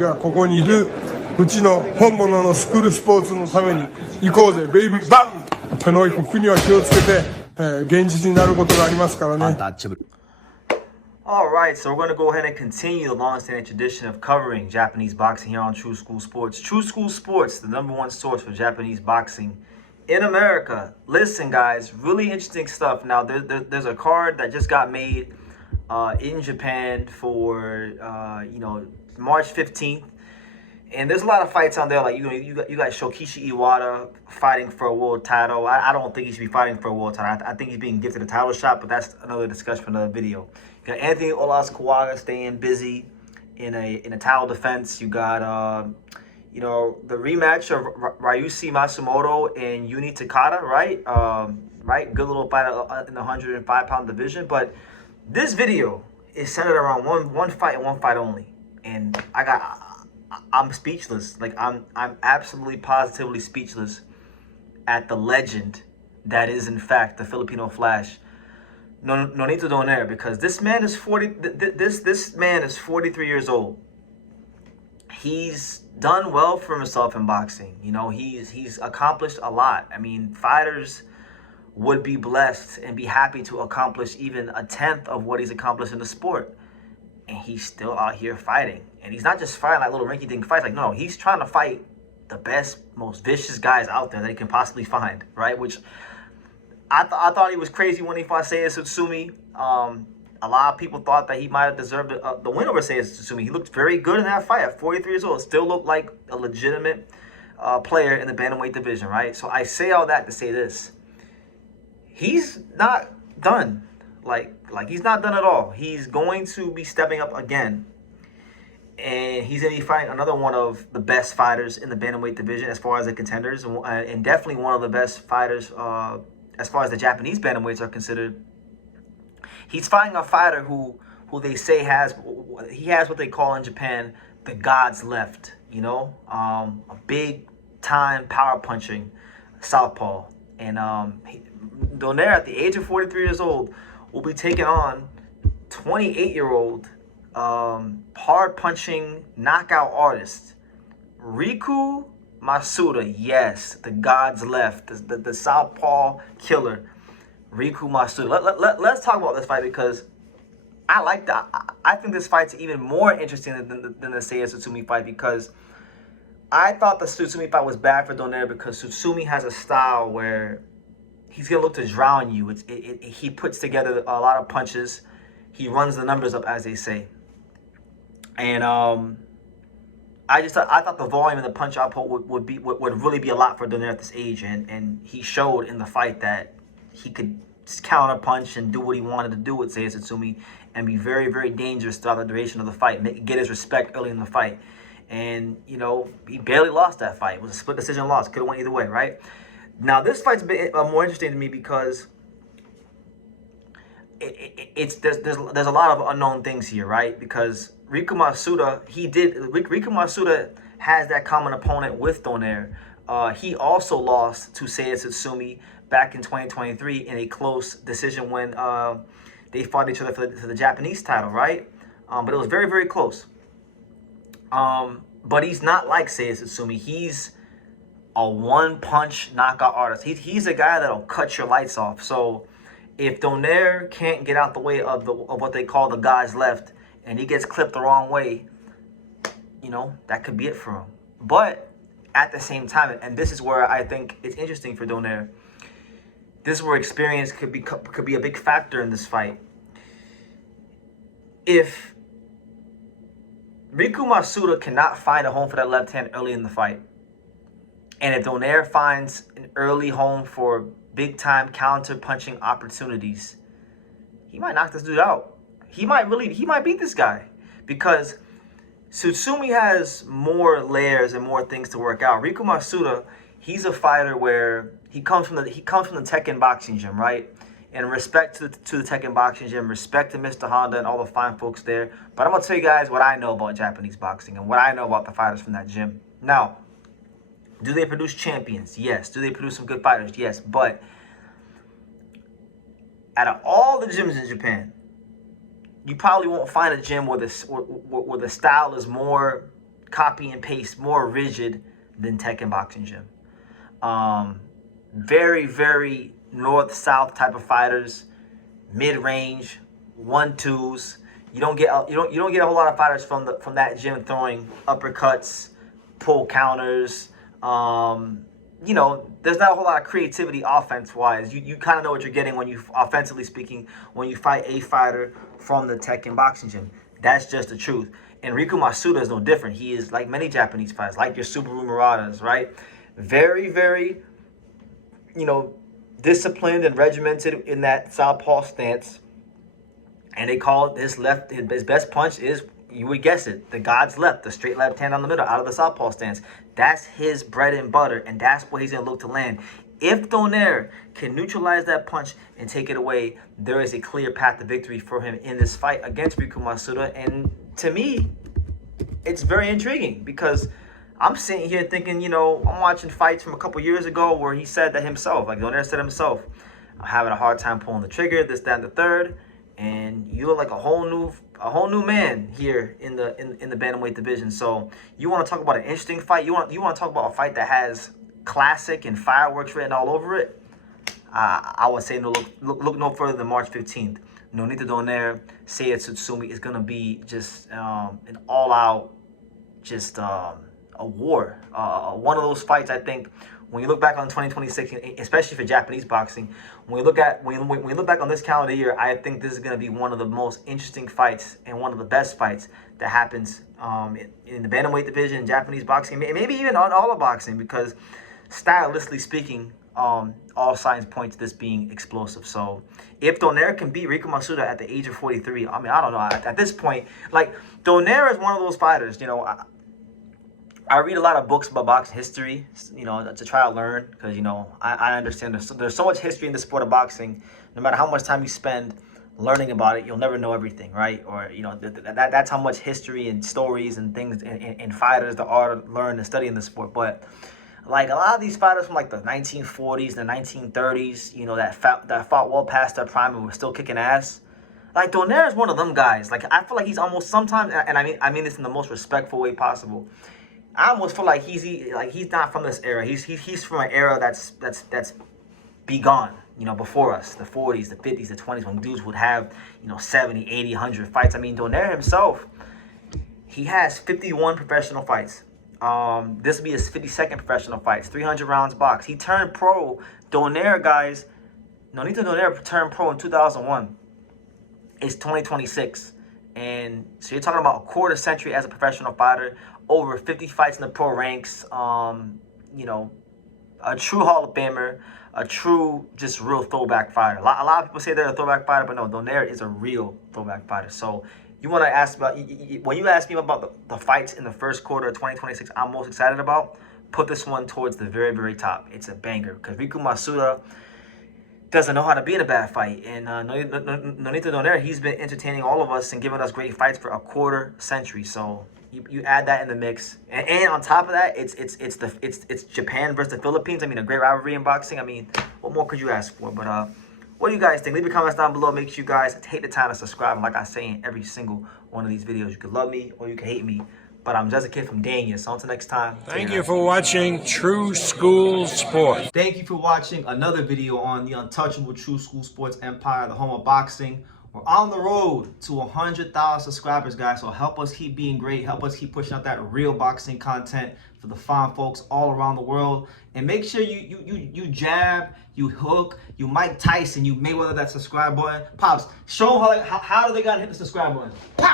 がここにいるうちの本物のスクールスポーツのために行こうぜベイビーバン手の服には気をつけて、現実になることがありますからね。Alright, so we're going to go ahead and continue the long-standing tradition of covering Japanese boxing here on True School Sports. True School Sports, the #1 source for Japanese boxing in America. Listen, guys, really interesting stuff. Now, there's a card that just got made in Japan for, March 15th. And there's a lot of fights on there. Like, you got Shokichi Iwata fighting for a world title. I don't think he should be fighting for a world title. I think he's being gifted a title shot, but that's another discussion for another video. You got Anthony Olas Kawaga staying busy in a title defense. You got, the rematch of Ryusuke Matsumoto and Yuni Takada, right? Right? Good little fight in the 105-pound division. But this video is centered around one fight and one fight only. And I'm speechless. Like, I'm absolutely positively speechless at the legend that is, in fact, the Filipino Flash, Nonito Donaire, because this man is 43 years old. He's done well for himself in boxing. He's accomplished a lot. I mean, fighters would be blessed and be happy to accomplish even a tenth of what he's accomplished in the sport. And he's still out here fighting. And he's not just fighting like little rinky-dink fights. Like, no, he's trying to fight the best, most vicious guys out there that he can possibly find, right? Which I thought he was crazy when he fought Seiya Tsutsumi. A lot of people thought that he might have deserved the win over Seiya Tsutsumi. He looked very good in that fight at 43 years old. Still looked like a legitimate player in the bantamweight division, right? So I say all that to say this. He's not done. Like he's not done at all. He's going to be stepping up again. And he's going to be fighting another one of the best fighters in the bantamweight division as far as the contenders. And definitely one of the best fighters as far as the Japanese bantamweights are considered. He's fighting a fighter who they say has what they call in Japan the God's left. A big time power punching southpaw. And Donaire, at the age of 43 years old, will be taking on 28-year-old hard punching knockout artist Riku Masuda. Yes, the God's left, the southpaw killer, Riku Masuda. Let's talk about this fight because I like that. I think this fight's even more interesting than the Seiya Tsutsumi fight because I thought the Tsutsumi fight was bad for Donaire because Tsutsumi has a style where he's gonna look to drown you. He puts together a lot of punches. He runs the numbers up, as they say. And I thought the volume and the punch output would really be a lot for Donaire at this age, and he showed in the fight that he could counter punch and do what he wanted to do with Seiya Tsutsumi and be very, very dangerous throughout the duration of the fight. Get his respect early in the fight, and he barely lost that fight. It was a split decision loss. Could have went either way, right? Now this fight's been more interesting to me because there's a lot of unknown things here, right? Because Riku Masuda has that common opponent with Donaire. He also lost to Seiya Tsutsumi back in 2023 in a close decision when they fought each other for the Japanese title, right? But it was very, very close. But he's not like Seiya Tsutsumi. He's a one-punch knockout artist. He's a guy that'll cut your lights off. So if Donaire can't get out the way of what they call the God's left, and he gets clipped the wrong way, that could be it for him. But at the same time, and this is where I think it's interesting for Donaire, this is where experience could be a big factor in this fight. If Riku Masuda cannot find a home for that left hand early in the fight, and if Donaire finds an early home for big-time counter-punching opportunities, he might knock this dude out. He might beat this guy because Tsutsumi has more layers and more things to work out. Riku Masuda, he's a fighter where he comes from the Tekken boxing gym, right? And respect to the Tekken boxing gym, respect to Mr. Honda and all the fine folks there. But I'm gonna tell you guys what I know about Japanese boxing and what I know about the fighters from that gym. Now, do they produce champions? Yes. Do they produce some good fighters? Yes. But out of all the gyms in Japan, you probably won't find a gym where the style is more copy and paste, more rigid than Tekken Boxing Gym. Very, very north-south type of fighters, mid-range, 1-2s. You don't get a whole lot of fighters from that gym throwing uppercuts, pull counters. You know, there's not a whole lot of creativity offense-wise. You kind of know what you're getting when you, offensively speaking, when you fight a fighter from the Tekken Boxing Gym. That's just the truth. And Riku Masuda is no different. He is like many Japanese fighters, like your Subaru Muratas, right? Very, very, you know, disciplined and regimented in that southpaw stance. And they call his best punch is, you would guess it, the God's left, the straight left hand on the middle out of the southpaw stance. That's his bread and butter, and that's what he's going to look to land. If Donaire can neutralize that punch and take it away, there is a clear path to victory for him in this fight against Riku Masuda. And to me, it's very intriguing because I'm sitting here thinking, you know, I'm watching fights from a couple years ago where he said that himself, like Donaire said himself, I'm having a hard time pulling the trigger, this, that, and the third. And you look like a whole new man here in the bantamweight division. So you want to talk about an interesting fight? You want to talk about a fight that has classic and fireworks written all over it? I would say look no further than March 15th. Nonito Donaire, Seiya Tsutsumi is gonna be just an all-out, just a war. One of those fights, I think, when you look back on 2026, especially for Japanese boxing, when you look back on this calendar year, I think this is going to be one of the most interesting fights and one of the best fights that happens in the bantamweight division in Japanese boxing, maybe even on all of boxing, because stylistically speaking, all signs point to this being explosive. So if Donaire can beat Riku Masuda at the age of 43, I mean, I don't know. At this point, like, Donaire is one of those fighters, you know, I read a lot of books about boxing history, you know, to try to learn, because, you know, I understand there's so much history in the sport of boxing. No matter how much time you spend learning about it, you'll never know everything, right? Or, you know, that's how much history and stories and things and fighters there are to learn and study in the sport. But, like, a lot of these fighters from, like, the 1940s, the 1930s, you know, that fought well past their prime and were still kicking ass. Like, Donaire is one of them guys. Like, I feel like he's almost sometimes, and I mean this in the most respectful way possible, I almost feel like he's not from this era. He's from an era that's begone, you know, before us, the 40s, the 50s, the 20s, when dudes would have, you know, 70, 80, 100 fights. I mean, Donaire himself, he has 51 professional fights. This will be his 52nd professional fights, 300 rounds boxed. He turned pro. Donaire, guys, Nonito Donaire turned pro in 2001. It's 2026. And so you're talking about a quarter century as a professional fighter, over 50 fights in the pro ranks, you know, a true Hall of Famer, a true, just real throwback fighter. A lot of people say they're a throwback fighter, but no, Donaire is a real throwback fighter. So you want to ask about, when you ask me about the fights in the first quarter of 2026 I'm most excited about, put this one towards the very, very top. It's a banger, because Riku Masuda doesn't know how to be in a bad fight. And Nonito Donaire, he's been entertaining all of us and giving us great fights for a quarter century. So you add that in the mix, and on top of that, it's Japan versus the Philippines. I mean, a great rivalry in boxing. I mean, what more could you ask for? But what do you guys think? Leave your comments down below. Make sure you guys take the time to subscribe. And like I say in every single one of these videos, you can love me or you can hate me, but I'm just a kid from Dania. So until next time. Thank you for watching True School Sports. Thank you for watching another video on the untouchable True School Sports empire, the home of boxing. We're on the road to 100,000 subscribers, guys. So help us keep being great. Help us keep pushing out that real boxing content for the fine folks all around the world. And make sure you jab, you hook, you Mike Tyson, you Mayweather that subscribe button. Pops, show them how do they gotta hit the subscribe button. Pow!